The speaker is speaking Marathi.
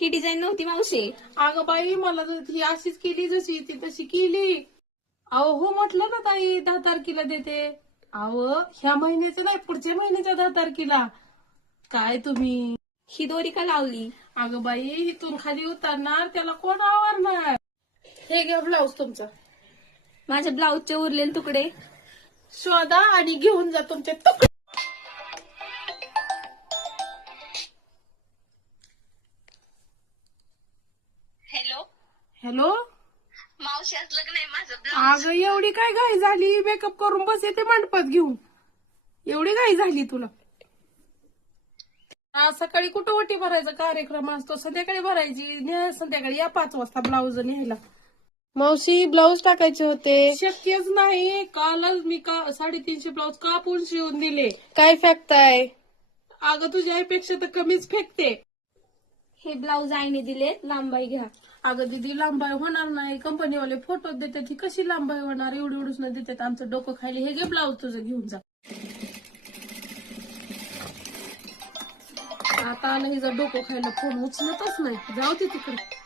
ही डिझाईन नव्हती मावशी. अगं बाई मला ही अशीच केली, जशी ती तशी केली. अहो हो म्हटलं ना ताई, 10 तारखेला देते. अहो ह्या महिन्याचं नाही, पुढच्या महिन्याच्या 10 तारखेला. काय तुम्ही. ही दोरी का लावली? अगं बाई इथून खाली उतरणार त्याला कोण आवरणार. हे घ्या ब्लाऊज तुमचा. माझ्या ब्लाऊजचे उरलेले तुकडे शोधा आणि घेऊन जा तुमचे तुकडे. Hello hello. मावशी, आज लग्न आहे माझं. अगं एवढी काय घाई झाली, मेकअप करून बस येते मंडपात घेऊन. एवढी घाई झाली तुला. आज सकाळी कुठं ओटी भरायचा कार्यक्रम असतो, संध्याकाळी भरायची. संध्याकाळी या 5 वाजता ब्लाऊज न्यायला. मावशी ब्लाऊज टाकायचे होते. शक्यच नाही. कालच मी 350 ब्लाऊज कापून शिवून दिले. काय फेकताय? अगं तुझ्या आईपेक्षा तर कमीच फेकते. हे ब्लाऊज आईने दिले, लांबाई घ्या. अगं दीदी लांबाई होणार नाही. कंपनीवाले फोटो देतात, ही कशी लांबाई होणार. एवढी एवढीच न देतात आमचं डोकं खायला. हे घे ब्लाऊज तुझं घेऊन जा. आता आलं हिचं डोकं खायला, फोन उचलतच नाही. जाऊ दे तिकडे.